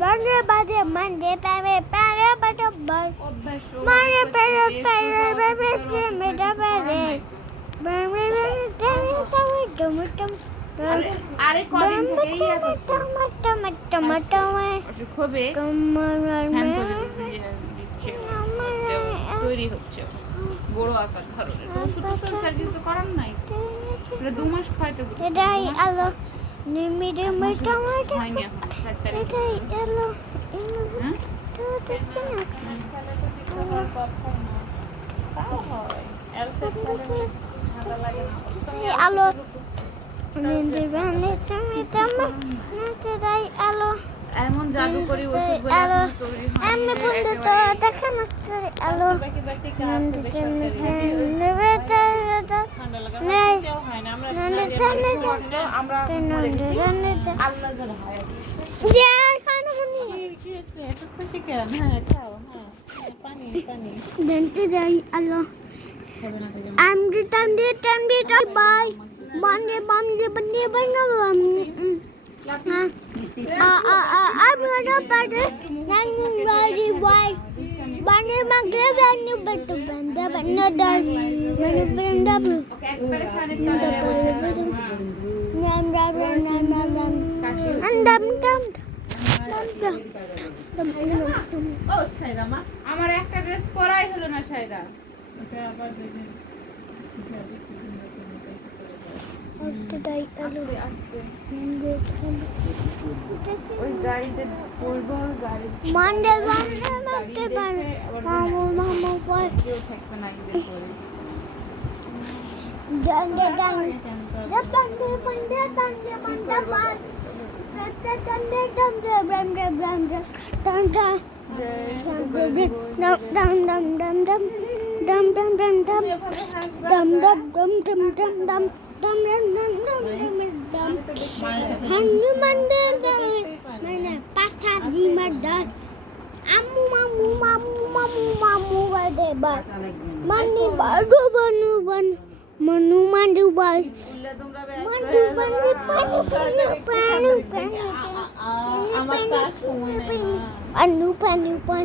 Mande bade mande pare pare bade bal. অভ্যাস Mande pare pare pare pare meda pare. আরে কদিন থেকেই অসুখ হবে হ্যান করে দিচ্ছে তৈরি হচ্ছে বড় আকার ধরনের তো ওষুধ তো চলছে আর কিছু তো করার নাই 2 মাস খাইতে বলছে এটাই আলো নিমিরে মোটামুটি হয়নি এখন 4 তারিখ এটাই আলো হ্যাঁ আলো নিন্দে এটাই আলো এমন জাদু করি ওষুধ বলে আলো এখন তৈরি হয় আমি বন্ধু তো দেখে না আলো আমার একটা ড্রেস পরাই হলো না সাইরা ওই গাড়িতে পড়বো গাড়ি Monday, Mama, কেউ থাকবে না ঈদের পরে Mani badu banu ban manu mandu bal mandu bandi pani pani pani pani pani pani pani pani pani